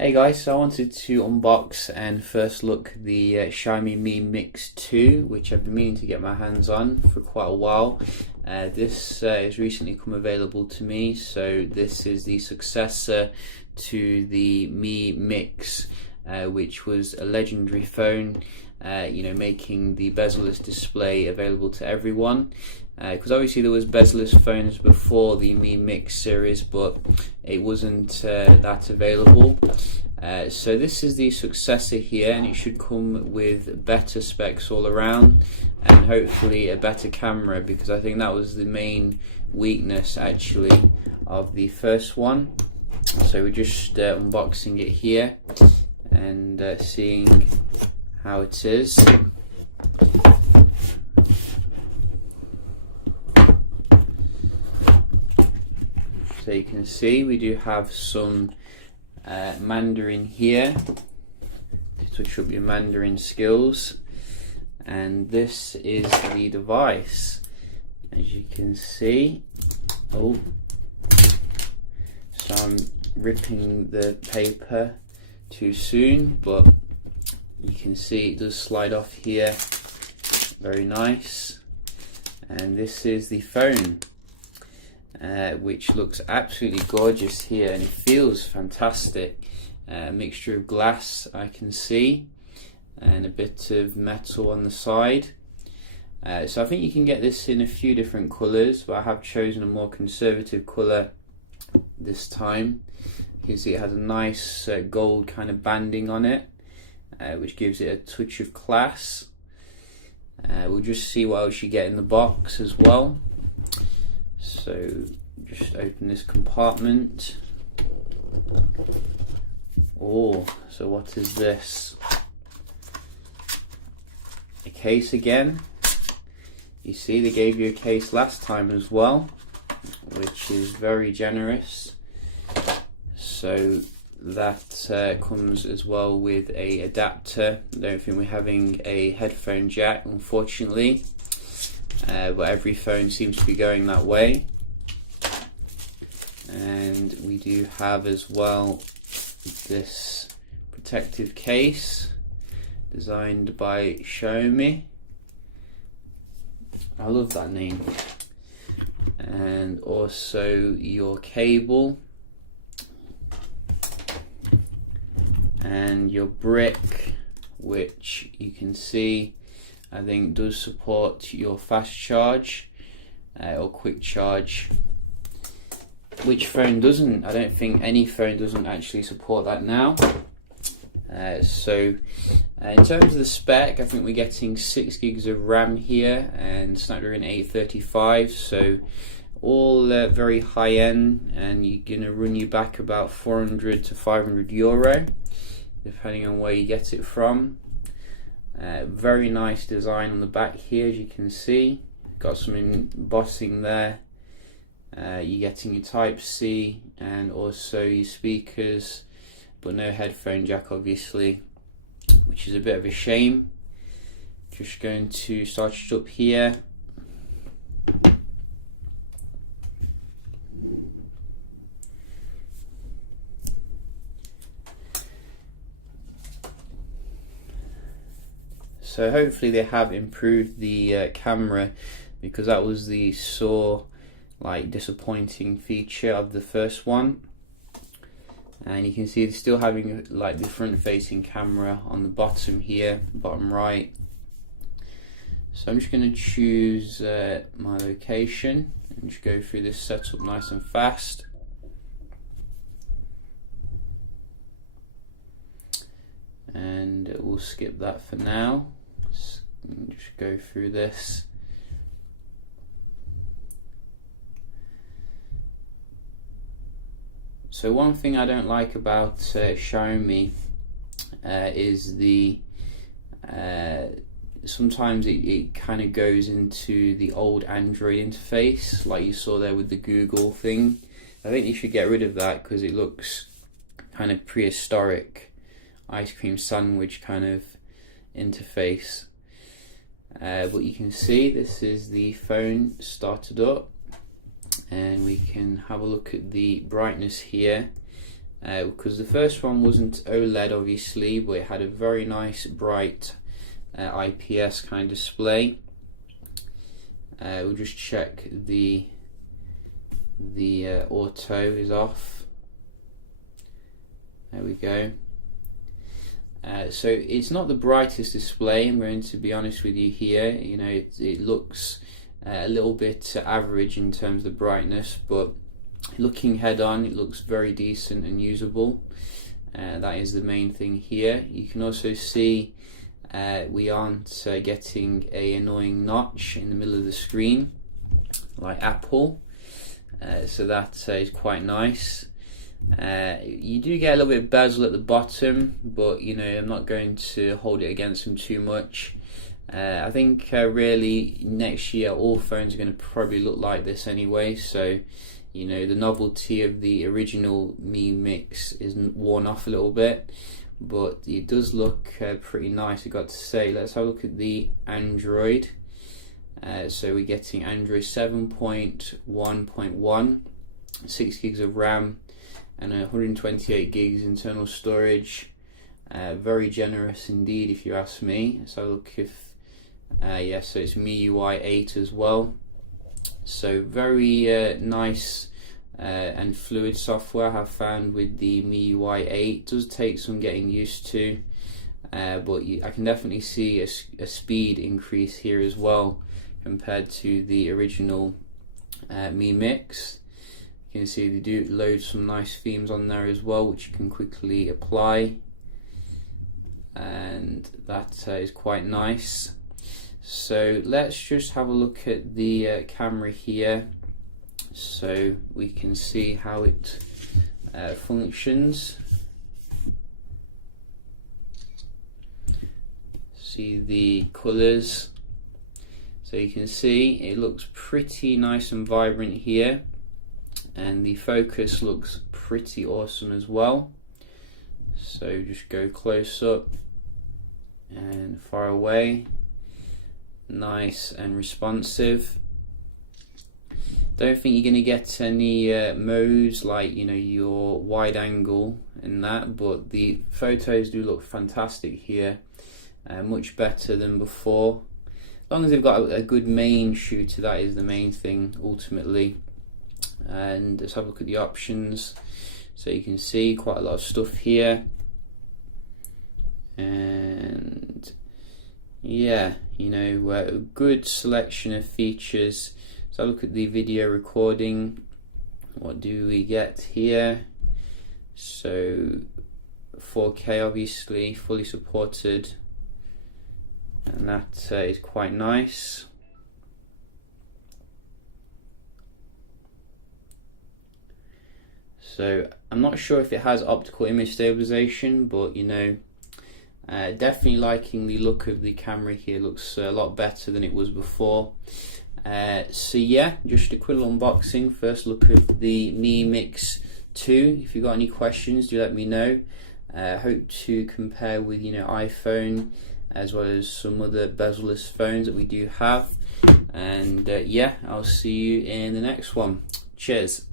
Hey guys, so I wanted to unbox and first look the Xiaomi Mi Mix 2, which I've been meaning to get my hands on for quite a while. This has recently come available to me, so this is the successor to the Mi Mix, which was a legendary phone, making the bezel-less display available to everyone. Because obviously there was bezel-less phones before the Mi Mix series, but it wasn't that available. So this is the successor here, and it should come with better specs all around, and hopefully a better camera, because I think that was the main weakness actually of the first one. So we're just unboxing it here and seeing how it is. So you can see we do have some Mandarin here to touch up your Mandarin skills, and this is the device, as you can see. So I'm ripping the paper too soon, but you can see it does slide off here, very nice. And this is the phone, which looks absolutely gorgeous here, and it feels fantastic. A mixture of glass I can see, and a bit of metal on the side. So I think you can get this in a few different colours, but I have chosen a more conservative colour this time. You can see it has a nice gold kind of banding on it, which gives it a touch of class. We'll just see what else you get in the box as well. So just open this compartment. So what is this? A case again. You see they gave you a case last time as well, which is very generous. So that comes as well with a adapter. I don't think we're having a headphone jack, unfortunately, but every phone seems to be going that way. And we do have as well this protective case designed by Xiaomi. I love that name. And also your cable and your brick, which you can see I think does support your fast charge or quick charge. Which phone doesn't? I don't think any phone doesn't actually support that now. In terms of the spec, I think we're getting 6 gigs of RAM here and Snapdragon 835, so all very high end, and you're going to run you back about 400 to 500 euro depending on where you get it from. Very nice design on the back here, as you can see. Got some embossing there. You're getting your Type-C and also your speakers, but no headphone jack obviously, which is a bit of a shame. Just going to start it up here. So hopefully they have improved the camera, because that was the sore disappointing feature of the first one. And you can see they're still having the front facing camera on the bottom here, bottom right. So I'm just going to choose my location and just go through this setup nice and fast. And we'll skip that for now. Just go through this. So one thing I don't like about Xiaomi is sometimes it kind of goes into the old Android interface, like you saw there with the Google thing. I think you should get rid of that, because it looks kind of prehistoric, ice cream sandwich kind of interface. But you can see this is the phone started up, and we can have a look at the brightness here. because the first one wasn't OLED obviously, but it had a very nice bright IPS kind of display. We'll just check the auto is off. There we go. So it's not the brightest display, I'm going to be honest with you here. You know, it looks a little bit average in terms of the brightness, but looking head on, it looks very decent and usable. That is the main thing here. You can also see we aren't getting an annoying notch in the middle of the screen like Apple, so that is quite nice. You do get a little bit of bezel at the bottom, but you know, I'm not going to hold it against them too much. I think really next year all phones are going to probably look like this anyway, so you know, the novelty of the original Mi Mix is worn off a little bit, but it does look pretty nice, I've got to say. Let's have a look at the Android. So we're getting Android 7.1.1, 6 gigs of RAM and 128 gigs internal storage. Very generous indeed if you ask me. Let's have a look if yeah, so it's MIUI 8 as well. So very nice and fluid software I have found with the MIUI 8. It does take some getting used to, but I can definitely see a speed increase here as well compared to the original Mi Mix. You can see they do load some nice themes on there as well, which you can quickly apply, and that is quite nice. So let's just have a look at the camera here so we can see how it functions. See the colors, so you can see it looks pretty nice and vibrant here, and the focus looks pretty awesome as well. So just go close up and far away, nice and responsive. Don't think you're going to get any modes like, you know, your wide angle and that, but the photos do look fantastic here, much better than before. As long as they've got a good main shooter, that is the main thing ultimately. And let's have a look at the options. So you can see quite a lot of stuff here, and yeah, you know, a good selection of features. So look at the video recording. What do we get here? So 4K obviously fully supported, and that is quite nice. So I'm not sure if it has optical image stabilization, but you know, definitely liking the look of the camera here. Looks a lot better than it was before. So yeah, just a quick unboxing, first look of the Mi Mix 2. If you've got any questions, do let me know. Hope to compare with, you know, iPhone as well as some other bezel-less phones that we do have. And yeah, I'll see you in the next one. Cheers.